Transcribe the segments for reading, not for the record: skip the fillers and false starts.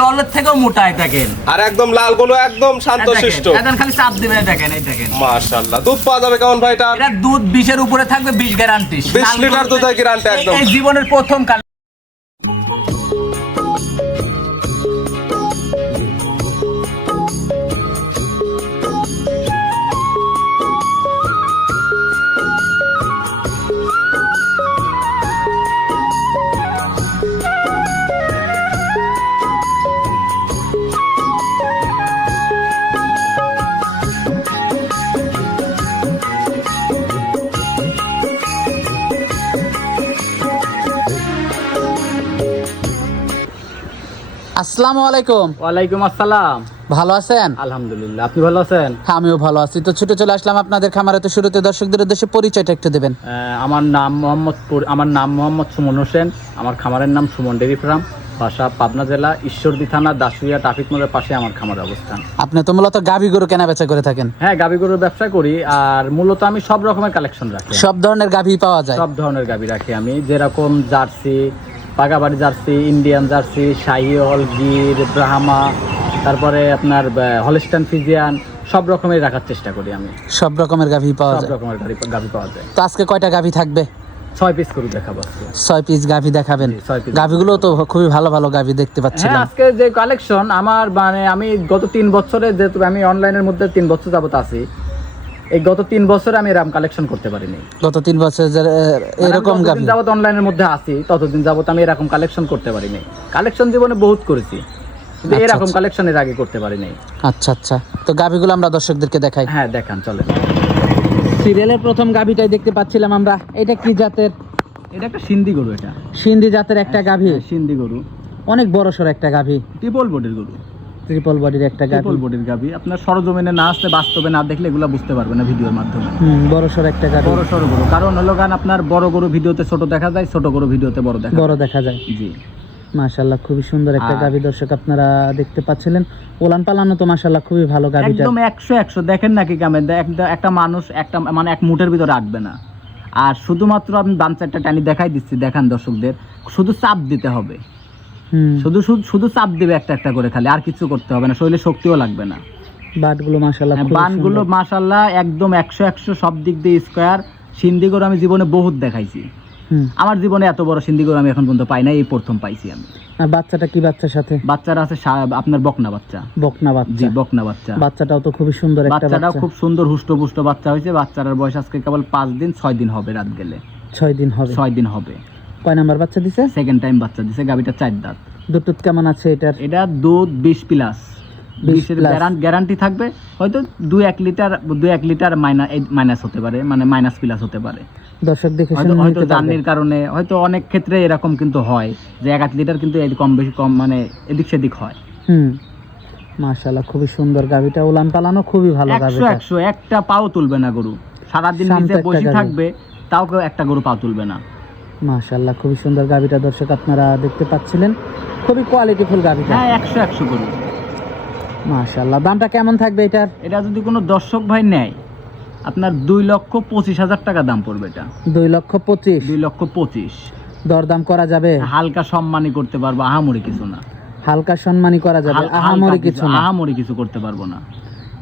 ললের থেকেও মোটা দেখেন, আর একদম লাল গরু, একদম শান্তশিষ্ট। এখন খালি চাপ দিবেন, দেখেন এই দেখেন। মাশাআল্লাহ। দুধ পাওয়া যাবে কেমন ভাই এটা? এটা দুধ 20 এর উপরে থাকবে, 20 গ্যারান্টি। 20 লিটার দুধের গ্যারান্টি একদম। এই জীবনের প্রথম কাল। আসসালামু আলাইকুম। ওয়ালাইকুম আসসালাম। ভালো আছেন? আলহামদুলিল্লাহ, আপনি ভালো আছেন? আমিও ভালো আছি। তো ছুটে চলে আসলাম আপনাদের খামারে। তো শুরুতে দর্শকদের উদ্দেশ্যে পরিচয়টা একটু দেবেন। আমার নাম মোহাম্মদ সুমন হোসেন। আমার খামারের নাম সুমন ডেইরি ফার্ম, বাসা পাবনা জেলা ঈশ্বরদী থানা দাসুরিয়া ট্রাফিক মোড়ের পাশে আমার খামার অবস্থান। আপনি তো মূলত গাভী গরু কেনা বেচা করে থাকেন? হ্যাঁ, গাভী গরুর ব্যবসা করি, আর মূলত আমি সব রকমের কালেকশন রাখি। সব ধরনের গাভী পাওয়া যায়? সব ধরনের গাভী রাখি আমি, যেরকম জার্সি, পাগাবাড়ি Jersey, Indian Jersey, Sahiwal, Gir, Brahma, তারপরে আপনার হলস্টাইন ফ্রিজিয়ান, সব রকমের রাখার চেষ্টা করি আমি। সব রকমের গাভী পাওয়া সব যায়? রকমের গাভী পাওয়া যায়। তো আজকে কয়টা গাভী থাকবে? 6 পিস করে দেখাবো আজকে। 6 পিস গাভী দেখাবেন? 6 পিস গাভীগুলো তো খুবই ভালো ভালো গাভী দেখতে হ্যাঁ, পাচ্ছিলাম। আজকে যে কালেকশন আমার, মানে আমি গত 3 বছরে, যেহেতু আমি অনলাইনের মধ্যে 3 বছর যাবত আছি, এই গত 3 বছরে আমি এরকম কালেকশন করতে পারিনি। গত 3 বছর এরকম গাভী যাবত অনলাইনের মধ্যে আছি, ততদিন যাবত আমি এরকম কালেকশন করতে পারিনি। কালেকশন জীবনে বহুত করেছি, কিন্তু আচ্ছা, এরকম আচ্ছা। কালেকশন এর আগে করতে পারিনি। আচ্ছা আচ্ছা। তো গাভীগুলো আমরা দর্শকদেরকে দেখাই। হ্যাঁ, দেখান, চলেন। সিরিয়ালের প্রথম গাভীটাই দেখতে পাচ্ছিলাম আমরা। এটা কি জাতের? এটা একটা সিন্ধি গরু। এটা সিন্ধি জাতের একটা গাভী? সিন্ধি গরু, অনেক বড়সড় একটা গাভী। ট্রিপল বডির গরু। ট্রিপল বডির একটা গাভী। ট্রিপল বডির গাভী। আপনার সরজমিনে না আসলে, বাস্তবে না দেখলে এগুলো বুঝতে পারবেন না ভিডিওর মাধ্যমে। বড়সড় একটা গাভী। বড় সড়ো গরু, কারণ হলো গান আপনার বড় গরু ভিডিওতে ছোট দেখা যায়, ছোট গরু ভিডিওতে বড় দেখা যায়। জি, মাশাআল্লাহ, খুবই সুন্দর একটা আর- গাভী দর্শক আপনারা দেখতে পাচ্ছিলেন। ওলান পালানো তো মাশাআল্লাহ খুবই ভালো গাভীটা। একদম 100 দেখেন নাকি কামে, একটা মানুষ একটা মানে এক মুঠের ভিতরে আটবে না। আর শুধুমাত্র আমি বাঞ্চারটা টানি দেখাই দিচ্ছি, দেখান দর্শকদের। শুধু চাপ দিতে হবে, শুধু চাপ দিবে একটা একটা করে, খালি আর কিছু করতে হবে না, শরীরে শক্তিও লাগবে না। বাটগুলো মাশাআল্লাহ খুবই বানগুলো সুন্দর। মাশাআল্লাহ একদম 100 সব দিক দিয়ে স্কয়ার। সিন্ধি গরু আমি জীবনে বহুত দেখাইছি, আমার জীবনে এত বড় সিন্ধি গরু আমি এখন পর্যন্ত পাই না, এই প্রথম পাইছি আমি। আর বাচ্চাটা কি বাচ্চার সাথে? বাচ্চারা আছে আপনার বকনা বাচ্চা। বকনা বাচ্চা? জি, বকনা বাচ্চা। বাচ্চাটাও তো খুবই সুন্দর একটা বাচ্চাটাও বাচ্চা। খুব সুন্দর হুষ্টপুষ্ট বাচ্চা হয়েছে। বাচ্চাটার বয়স আজকে কেবল 5 দিন 6 দিন হবে, রাত গেলে 6 দিন হবে। 6 দিন হবে। কয় নাম্বার বাচ্চা দিছে? সেকেন্ড টাইম বাচ্চা দিছে। গাবিটা 4 দাঁত। দুধ টুধ কেমন আছে এটার? এটা দুধ 20 প্লাস। 20 20 এর প্লাস। গ্যারান্টি থাকবে। হয়তো 2-1 লিটার মাইনাস হতে পারে, মানে মাইনাস প্লাস হতে পারে। দর্শক দেখে শুনে হয়তো নিতে পারবে। জার্নির কারণে, হয়তো অনেক ক্ষেত্রে এরকম কিন্তু হয় যে 1-8 লিটার কিন্তু কম বেশি কম, মানে এদিক সেদিক হয়। মাশাআল্লাহ, খুবই সুন্দর গাভীটা। উলান পালানো খুবই ভালো গাভীটা। 100 একটা পাও তুলবে না গরু, সারাদিন শান্ত নিচে একটা বসে গাভী। থাকবে, তাও কেউ একটা গরু পাও তুলবে না। মাশাআল্লাহ, খুবই সুন্দর গাভীটা দর্শক আপনারা দেখতে পাচ্ছিলেন। খুবই কোয়ালিটিফুল গাভীটা। হ্যাঁ, 100 গরু। মাশাআল্লাহ, দামটা কেমন থাকবে এটার? এটা যদি কোনো দর্শক ভাই নেয়, আপনার 2,25,000 টাকা দাম পড়বে। এটা 2,25,000? 2,25,000। দরদাম করা যাবে? হালকা সম্মানই করতে পারবো, আহামরি কিছু না। হালকা সম্মানই করা যাবে, আহামরি কিছু না। আহামরি কিছু করতে পারবো না।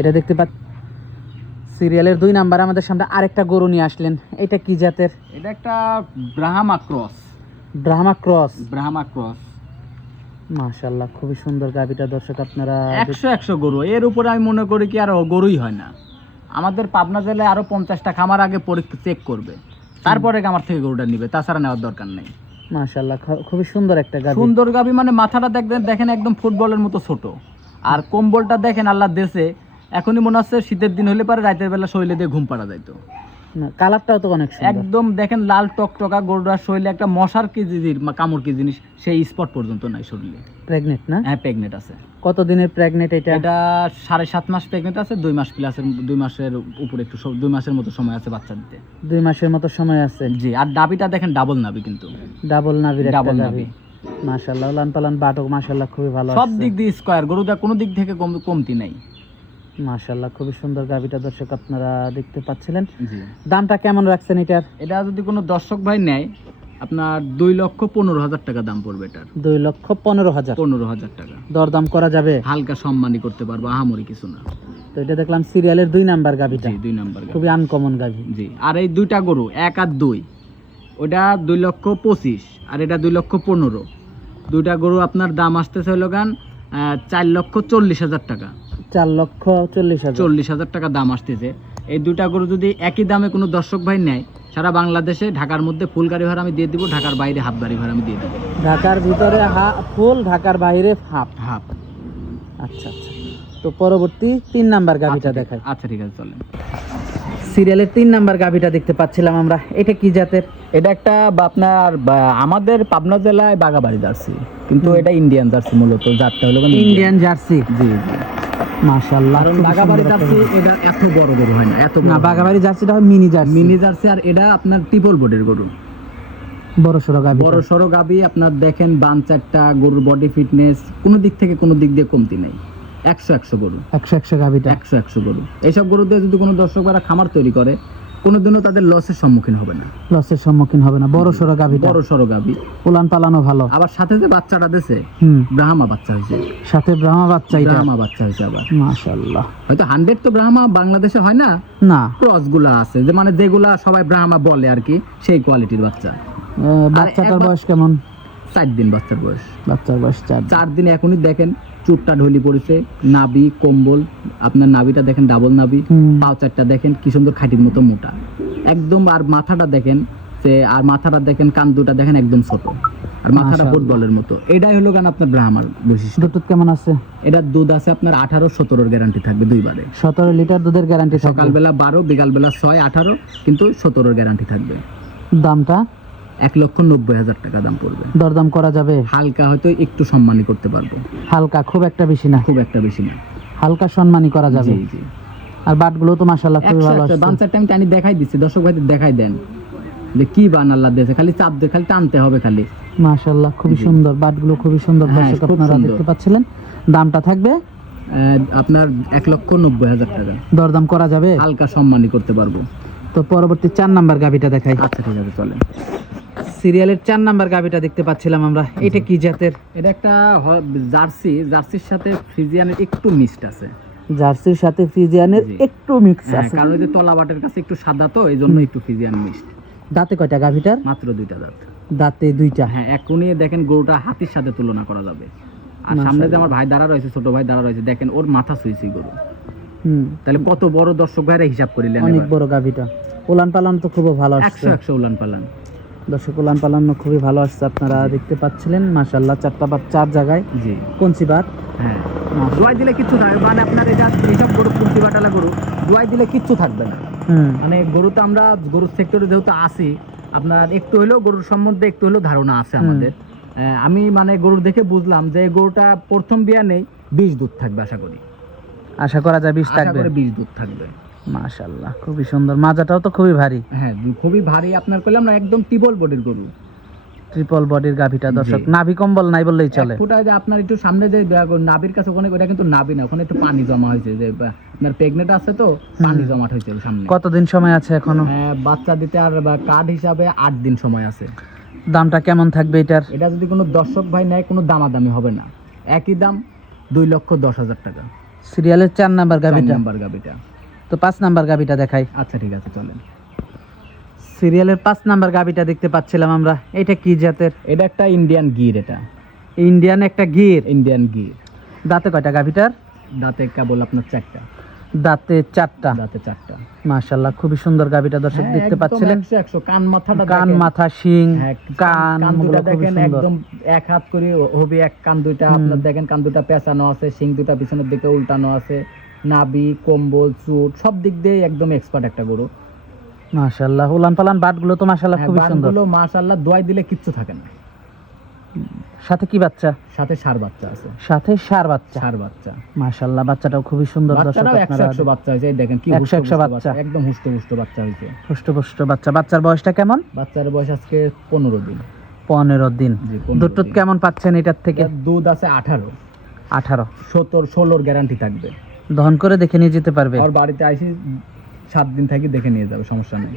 এটা দেখতে পাচ্ছি সিরিয়ালের 2 নাম্বার আমাদের সামনে আরেকটা গরু নিয়ে আসলেন। এটা কি জাতের? এটা একটা Brahma cross. Brahma cross? Brahma cross. মাশাআল্লাহ, খুবই সুন্দর গাভীটা দর্শক আপনারা 100 গরু। এর উপরে আমি মনে করি কি আর গরুই হয় না। আমাদের পাবনা জেলায় আরো 50টা খামার আগে পরীক্ষা চেক করবে, তারপরে আমার থেকে গরুটা নিবে, তাছাড়া নেওয়ার দরকার নেই। মাশাআল্লাহ, খুবই সুন্দর একটা গাভী। সুন্দর গাভী, মানে মাথাটা দেখেন একদম ফুটবলের মতো ছোট, আর কম্বলটা দেখেন আল্লাহ দেশে। এখনই মনে হচ্ছে শীতের দিন হলে পারে রাতের বেলা শৈলে দিয়ে ঘুম পাড়া যাইতো। না, কালারটাও তো অনেক সুন্দর। একদম দেখেন লাল টকটকা গরুটার শৈলে একটা মশার কি জিনিস, কামড় কি জিনিস, সেই স্পট পর্যন্ত নাই শরীরে। প্রেগনেন্ট না? হ্যাঁ, প্রেগনেন্ট আছে। কত দিনের প্রেগনেন্ট এটা? এটা 7.5 মাস প্রেগনেন্ট আছে। 2 মাস প্লাসের, 2 মাসের উপরে একটু 2 মাসের মতো সময় আছে বাচ্চা দিতে। 2 মাসের মতো সময় আছে? জি। আর নাভিটা দেখেন ডাবল নাভি, কিন্তু ডাবল নাভির একটা ডাবল গাভী। নাভি। মাশাআল্লাহ, উলান পালান বাটক মাশাআল্লাহ খুবই ভালো সব আছে। দিক দিয়ে স্কয়ার, গরুটা কোনো দিক থেকে কমতি নাই। মাশাআল্লাহ, খুবই সুন্দর গাভীটা দর্শক আপনারা দেখতে পাচ্ছিলেন। জি। দামটা কেমন রাখছেন এটার? এটা যদি কোনো দর্শক ভাই নেয়, আপনার 2,15,000 টাকা দাম পড়বে এটার। 2,15,000। 15,000 টাকা। দরদাম করা যাবে? হালকা সম্মানই করতে পারবো, আহামরি কিছু না। তো এটা দেখলাম সিরিয়ালের 2 নাম্বার গাভিটা। জি 2 নাম্বার গাভী। খুবই আনকমন গাভি। জি আর এই দুইটা গরু 1 আর 2, ওটা 2,25,000 আর এটা 2,15,000। দুইটা গরু আপনার দাম আসতেছে হলো গান 4,40,000 টাকা। 4,40,000। 40,000 টাকা দাম আসতেছে। এই দুইটা গরু যদি একই দামে কোনো দর্শক ভাই নেয়, সারা বাংলাদেশে ঢাকার মধ্যে ফুল গাড়ি ভাড়া আমি দিয়ে দিব, ঢাকার বাইরে হাফ গাড়ি ভাড়া আমি দিয়ে দেবো। ঢাকার ভিতরে ফুল, ঢাকার বাইরে হাফ। হাফ। আচ্ছা আচ্ছা। তো পরবর্তী 3 নাম্বার গাভিটা দেখাই। আচ্ছা ঠিক আছে চলেন। সিরিয়ালের 3 নাম্বার গাভিটা দেখতে পাচ্ছিলাম আমরা, এটা কি জাতের? এটা একটা আমাদের পাবনা জেলায় বাগাবাড়ি জার্সি, কিন্তু এটা ইন্ডিয়ান জার্সি, মূলত জাতটা হলো ইন্ডিয়ান জার্সি। জি জি মাশাআল্লাহ। কারণ বাগাবাড়ি জার্সি এটা এত বড় গরু হয় না, এত না, বাগাবাড়ি জার্সিটা হয় মিনি জার্সি। মিনি জার্সি, আর এটা আপনার ট্রিপল বডির গরু, বড় সরো গাভি। বড় সরো গাভি। আপনার দেখেন বান চারটা, গরুর বডি ফিটনেস কোনো দিক থেকে কোনো দিক দিয়ে কমতি নেই। 100 গরু, 100 গাভিটা। 100 গরু। এইসব গরু দিয়ে যদি কোনো দর্শকরা খামার তৈরি করে, কোনোদিনও তাদের লসের সম্মুখীন হবে না। লসের সম্মুখীন হবে না। বড় সরো গাভিটা, বড় সরো গাভি, উলান পালানো ভালো। আবার সাথে যে বাচ্চাটা দিছে ব্রাহ্মা বাচ্চা হয়েছে, সাথে ব্রাহ্মা বাচ্চা। এটা ব্রাহ্মা বাচ্চা হয়েছে আবার। মাশাআল্লাহ। হয়তো 100 তো ব্রাহ্মা বাংলাদেশে হয় না, না ক্রস গুলা আছে, যে মানে যেগুলা সবাই ব্রাহ্মা বলে আর কি, সেই কোয়ালিটির বাচ্চা। বাচ্চাটার বয়স কেমন? 4 দিন বাচ্চার বয়স। বাচ্চার বয়স 4 দিন। এখনই দেখেন চুটটা ঢলি পড়েছে, নাভি কম্বল, আপনার নাভিটা দেখেন ডাবল নাভি, পাও চারটা দেখেন কি সুন্দর খাঁটির মতো মোটা একদম। আর মাথাটা দেখেন কান দুটা দেখেন একদম ছোট, আর মাথাটা ফুটবলের মতো। এটাই হলো গান আপনার ব্রাহ্মার বৈশিষ্ট্য। দুধ কেমন আছে? এটা দুধ আছে আপনার 18-17 গ্যারান্টি থাকবে দুইবারে। 17 লিটার দুধের গ্যারান্টি থাকবে। সকালবেলা 12, বিকালবেলা 6, 18, কিন্তু 17 গ্যারান্টি থাকবে। দামটা 1,90,000 টাকা দাম পড়বে। দরদাম করা যাবে? হালকা হয়তো একটু সম্মানী করতে পারবো। হালকা, খুব একটা বেশি না। খুব একটা বেশি না, হালকা সম্মানী করা যাবে। জি জি। আর বাটগুলো তো মাশাআল্লাহ খুব ভালো আছে। বানচারটা আমি দেখাই দিচ্ছি, দর্শক ভাইদের দেখাই দেন যে কি বান আল্লাহ দিয়েছে, খালি চাপ দিয়ে খালি টানতে হবে খালি। মাশাআল্লাহ খুবই সুন্দর, বাটগুলো খুবই সুন্দর। হ্যাঁ, দর্শক খুব আপনারা সুন্দর। দেখতে পাচ্ছিলেন। দামটা থাকবে আপনার 1,90,000 টাকা। দরদাম করা যাবে? হালকা সম্মানী করতে পারবো। তো পরবর্তী 4 নাম্বার গাভিটা দেখাই। আচ্ছা ঠিক আছে চলেন। সিরিয়ালের 4 নাম্বার গাভিটা দেখতে পাচ্ছিলাম আমরা, এটা কি জাতের? এটা একটা জার্সির সাথে ফ্রিজিয়ানের একটু মিক্সড আছে। জার্সির সাথে ফ্রিজিয়ানের জি। একটু মিক্স হ্যাঁ, আছে। কারণ ওই যে তলাবাটের কাছে একটু সাদা, তো এই জন্য একটু ফ্রিজিয়ান মিক্সড। দাঁতে কয়টা গাভিটার? মাত্র 2টা দাঁত। দাঁতে 2টা। হ্যাঁ, এখনই দেখেন গরুটা হাতির সাথে তুলনা করা যাবে। আর সামনে যে আমার ভাই দাঁড়া রয়েছে, ছোট ভাই দাঁড়া রয়েছে, দেখেন ওর মাথা সুইসি গরু। তাহলে কত বড় দর্শক ভাইরা হিসাব করিলেন। অনেক বড় গাভিটা। উলান পালান তো খুব ভালো আসছে। 100 উলান পালান। দর্শক উলান পালানো খুবই ভালো আসছে, আপনারা দেখতে পাচ্ছিলেন। মাশাআল্লাহ 4টা বাট 4 জায়গায়। জি কোনসি বাট? হ্যাঁ, দোয়াই দিলে কিচ্ছু থাকবে মানে আপনার এইসব গরু কুলতি বাটালা গরু দোয়াই দিলে কিচ্ছু থাকবে না। মানে গরুতে আমরা গরুর সেক্টরে যেহেতু আছি, আপনার একটু হলেও গরুর সম্বন্ধে একটু হলেও ধারণা আছে আমাদের। আমি মানে গরুর দেখে বুঝলাম যে গরুটা প্রথম বিয়া নেই 20 দুধ থাকবে, আশা করি। আশা করা যায় 20 আশা থাকবে। করে 20 দুধ থাকবে। মাশাআল্লাহ খুবই সুন্দর। মাজাটাও তো খুবই ভারী। হ্যাঁ, খুবই ভারী। আপনার কইলাম না একদম টিবল বডির গরু, ট্রিপল বডির গাভিটা। দর্শক জি। নাভি কম্বল নাই বললেই চলে। ফুটা যে আপনার একটু সামনে যে নাভির কাছে ওখানে, ওটা কিন্তু নাভি না, ওখানে একটু পানি জমা হয়েছে, যে আপনার প্রেগনেন্ট আছে তো পানি জমাট হয়েছে সামনে। কতদিন সময় আছে এখনো? বাচ্চা দিতে আর কার্ড হিসাবে 8 দিন সময় আছে। দামটা কেমন থাকবে এটার? এটা যদি কোনো দর্শক ভাই নেয়, কোনো দামাদামি হবে না, একই দাম 2,10,000 টাকা। সিরিয়ালের 4 নাম্বার 4 গাভিটা। নাম্বার গাবিটা। তো 5 নাম্বার গাভিটা দেখাই। আচ্ছা ঠিক আছে চলেন। সিরিয়ালের 5 নাম্বার গাভিটা দেখতে পাচ্ছিলাম আমরা, এটা কি জাতের? এটা একটা ইন্ডিয়ান গির। এটা ইন্ডিয়ান একটা গির। ইন্ডিয়ান গির। দাঁতে কয়টা গাভিটার? দাঁতে কেবল আপনার 4টা। দাঁতে 4টা। দাঁতে 4টা। মাশাআল্লাহ খুবই সুন্দর গাভিটা। দর্শক হ্যাঁ, দেখতে একদম পাচ্ছিলেন। 100 কান মাথাটা কান দেখেন। মাথা শিং হ্যাঁ, কান দুটা খুবই দেখেন সুন্দর। একদম এক হাত করে হবে, এক কান দুইটা আপনার দেখেন, কান দুটা পেঁচানো আছে, শিং দুটা পিছনের দিকে উল্টানো আছে, নাভি কম্বল চুট সব দিক দিয়ে একদম এক্সপার্ট একটা গরু। মাশাআল্লাহ উলান পালান বাটগুলো তো মাশাআল্লাহ খুবই সুন্দর। বানগুলো মাশাআল্লাহ দোয়াই দিলে কিচ্ছু থাকে না। সাথে কি বাচ্চা? সাথে ষাঁড় বাচ্চা আছে। সাথে ষাঁড় বাচ্চা। ষাঁড় বাচ্চা। মাশাআল্লাহ বাচ্চাটাও খুবই সুন্দর। দর্শক বাচ্চাটাও আপনারা 100 বাচ্চা হয়েছে, এই দেখেন কি 100 বাচ্চা। একদম হুষ্ট বাচ্চা হয়েছে। হুষ্ট বাচ্চা। বাচ্চার বয়সটা কেমন? বাচ্চার বয়স আজকে 15 দিন। 15 দিন। জি, 15 দুধ দিন। কেমন পাচ্ছেন এটার থেকে? এটার দুধ আছে 18, 18, 17, 16 গ্যারান্টি থাকবে। দহন করে দেখে নিয়ে যেতে পারবে। আর বাড়িতে আইসি 7 দিন থাকি দেখে নিয়ে যাবে, সমস্যা নেই।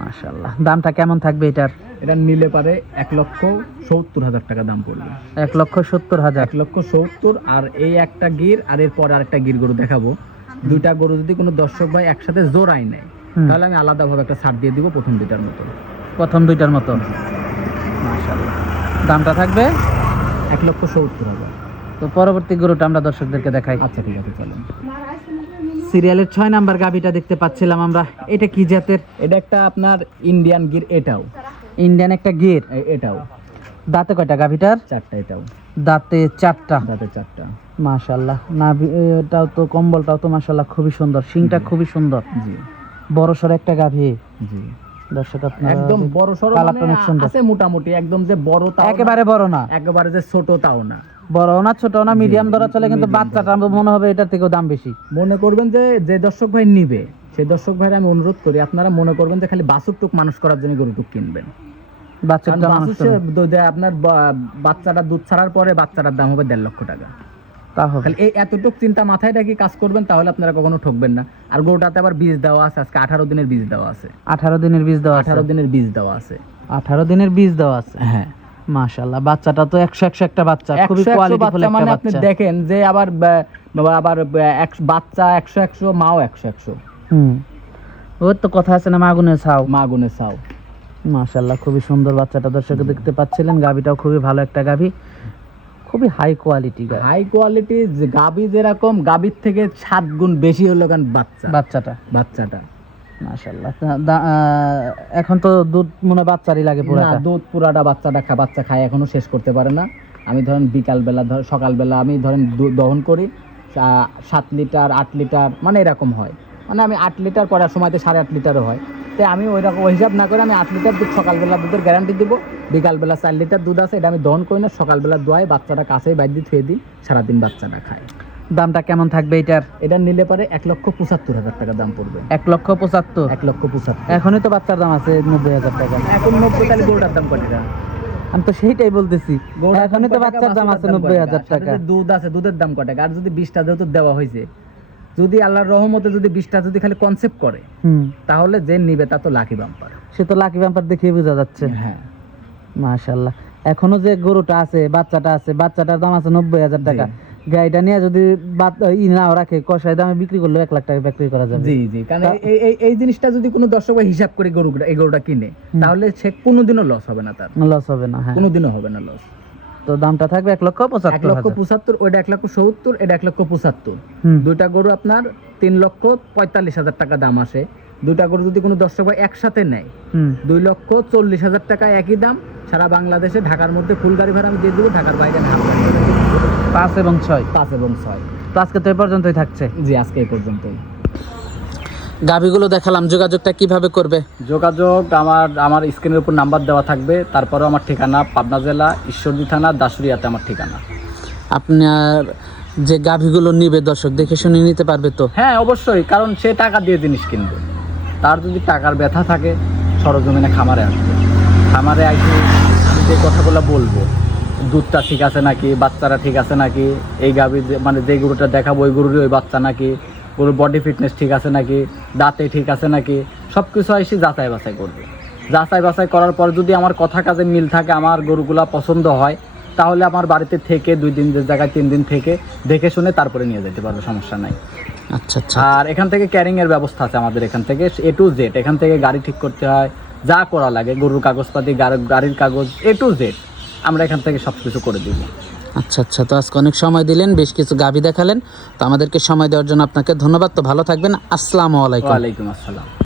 মাশাআল্লাহ। দামটা কেমন থাকবে এটার? এটা নিলে পারে 1,70,000 টাকা দাম পড়বে। 1,70,000। 1,70,000। আর এই একটা গির আর এরপর আরেকটা গির গরু দেখাবো। দুইটা গরু যদি কোনো দর্শক ভাই একসাথে জোড়াই নেয় তাহলে আমি আলাদাভাবে একটা ছাড় দিয়ে দিব প্রথম দুইটার মতো। প্রথম দুইটার মতো। মাশাআল্লাহ। দামটা থাকবে 1,70,000। তো পরবর্তী গরুটা আমরা দর্শকদেরকে দেখাই। আচ্ছা ঠিক আছে, চলেন। সিরিয়ালের 6 নাম্বার গাভীটা দেখতে পাচ্ছিলাম আমরা, এটা কি জাতের? এটা একটা আপনার ইন্ডিয়ান গির। এটাও ইন্ডিয়ান একটা গির। এটাও দাঁতে কয়টা গাভীটার? 4টা। এটাও দাঁতে 4টা। দাঁতে 4টা। মাশাআল্লাহ। এটাও তো কম্বলটাও তো মাশাআল্লাহ খুবই সুন্দর, শিংটা খুবই সুন্দর। জি বড় সড় একটা গাভী। জি দর্শক আপনারা একদম বড় সরো, কালারটা অনেক সুন্দর আছে মোটামুটি, একদম যে বড় তাও না, একেবারে বড় না, একেবারে যে ছোট তাও না। বড় না ছোট না, মিডিয়াম ধরা চলে, কিন্তু বাচ্চাটা মনে হবে এটার থেকেও দাম বেশি। মনে করবেন যে দর্শক ভাই নিবে সেই দর্শক ভাইয়ের আমি অনুরোধ করি, আপনারা মনে করবেন যে খালি বাছুরটুক মানুষ করার জন্য গরুটুক কিনবেন। বাচ্চাটা আপনার বাচ্চাটা দুধ ছাড়ার পরে বাচ্চাটার দাম হবে 1.5 লক্ষ টাকা। তাহলে খালি এই এতটুক চিন্তা মাথায় রেখে কাজ করবেন, তাহলে আপনারা কখনো ঠকবেন না। আর গরুটাতে আবার বীজ দেওয়া আছে, আজকে 18 দিনের বীজ দেওয়া আছে। 18 দিনের বীজ দেওয়া আছে। 18 দিনের বীজ দেওয়া আছে। 18 দিনের বীজ দেওয়া আছে। হ্যাঁ মাশাআল্লাহ। বাচ্চাটা তো 100 একটা বাচ্চা, খুবই 100 কোয়ালিটিফুল একটা মানে আপনি বাচ্চা। দেখেন যে আবার বাচ্চা 100 মাও 100। ওর তো কথা আছে না, মাগুনে ছাও। মা গুনে চাও। মাশাআল্লাহ খুবই সুন্দর বাচ্চাটা দর্শক দেখতে পাচ্ছিলেন। গাভীটাও খুবই ভালো একটা গাভী, খুবই হাই কোয়ালিটি। হাই কোয়ালিটি গাভী যেরকম, গাভীর থেকে 7 গুণ বেশি হলো কারণ বাচ্চাটা মাশাআল্লাহ। এখন তো দুধ মনে হয় বাচ্চারই লাগে না, পুরাটা। দুধ পুরাটা বাচ্চা খায়, এখনো শেষ করতে পারে না। আমি ধরেন বিকাল বেলা সকালবেলা আমি ধরেন দহন করি 7 লিটার 8 লিটার, মানে এরকম হয়। মানে আমি 8 লিটার পরে সময়তে 8.5 লিটারও হয়। তাই আমি ওই হিসাব না করে আমি 8 লিটার দুধ সকালবেলা দুধের গ্যারান্টি দিব, বিকালবেলা 4 লিটার দুধ আছে, এটা আমি দহন করি না, সকালবেলা দোয়াই, বাচ্চাটা কাছেই বাইর দিয়ে থুয়ে দিই, সারাদিন বাচ্চাটা খায়। দামটা কেমন থাকবে এটার? এটা নিলে পারে 1,75,000 টাকা দাম পড়বে। 1,75,000। 1,75,000। এখনই তো বাচ্চার দাম আছে 90,000 টাকা। এখন 90, তাহলে গরুটার দাম কত টাকা? আমি তো সেইটাই বলতেছি, এখনই তো বাচ্চার দাম আছে 90,000 টাকা। দুধ আছে, দুধের দাম কত টাকা? আর যদি 20টা যেহেতু দেওয়া হয়েছে, যদি আল্লাহর রহমতে যদি 20টা যদি খালি কনসেপ্ট করে, তাহলে যে নিবে তা তো লাকি বাম্পার। সে তো লাকি বাম্পার দেখে বোঝা যাচ্ছে। হ্যাঁ মাশাআল্লাহ। এখনো যে গরুটা আছে, বাচ্চাটার দাম আছে 90,000 টাকা। গাড়িটা নিয়ে যদি নাও রাখে, কষাই দামে বিক্রি করলে 1 লাখ টাকা বিক্রি করা যাবে। জি জি, কারণ এই জিনিসটা যদি কোনো দর্শক ভাই হিসাব করে এই গরুটা কিনে, তাহলে সে কোনোদিনও লস হবে না, তার লস হবে না। হ্যাঁ, কোনোদিনও হবে না লস। তো দামটা থাকবে 1,75,000। 1,75,000, ওইটা 1,70,000, এটা 1,75,000। দুইটা গরু আপনার 3,45,000 টাকা দাম আসে। দুইটা গরু যদি কোনো দর্শক ভাই একসাথে নেয়, 2,40,000 টাকা একই দাম। সারা বাংলাদেশে, ঢাকার মধ্যে ফুল গাড়ি ভাড়া আমি দিয়ে দেবো, ঢাকার বাইরে 5 এবং 6। 5 এবং 6। তো আজকে তো এই পর্যন্তই থাকছে। জি, আজকে এই পর্যন্তই। গাভীগুলো দেখালাম, যোগাযোগটা কিভাবে করবে? যোগাযোগ আমার স্ক্রিনের উপর নাম্বার দেওয়া থাকবে, তারপরেও আমার ঠিকানা পাবনা জেলা ঈশ্বরদী থানা দাসুরিয়াতে আমার ঠিকানা। আপনার যে গাভীগুলো নিবে দর্শক দেখে শুনে নিতে পারবে তো? হ্যাঁ অবশ্যই, কারণ সে টাকা দিয়ে জিনিস কিনবে। তার যদি টাকার ব্যথা থাকে, সরজমিনে খামারে আসবে। খামারে আসে আমি যে কথাগুলো বলবো, দুধটা ঠিক আছে নাকি, বাচ্চারা ঠিক আছে নাকি, এই গাভী মানে যে গরুটা দেখাবো ওই গরুরই ওই বাচ্চা নাকি, গরুর বডি ফিটনেস ঠিক আছে নাকি, দাঁতে ঠিক আছে নাকি, সব কিছু এসে যাচাই বাছাই করবে। যাচাই বাছাই করার পর যদি আমার কথা কাজে মিল থাকে, আমার গরুগুলা পছন্দ হয়, তাহলে আমার বাড়িতে থেকে 2 দিন যে জায়গায় 3 দিন থেকে দেখে শুনে তারপরে নিয়ে যেতে পারবে, সমস্যা নাই। আচ্ছা আচ্ছা। আর এখান থেকে ক্যারিং এর ব্যবস্থা আছে আমাদের, এখান থেকে A to Z, এখান থেকে গাড়ি ঠিক করতে হয়, যা করা লাগে, গরুর কাগজপাতি, গাড়ির কাগজ A to Z আমরা এখান থেকে সব কিছু করে দিব। আচ্ছা আচ্ছা। তো আজকে অনেক সময় দিলেন, বেশ কিছু গাভী দেখালেন, তো আমাদেরকে সময় দেওয়ার জন্য আপনাকে ধন্যবাদ। তো ভালো থাকবেন। আসসালামু আলাইকুম। ওয়ালাইকুম আসসালাম।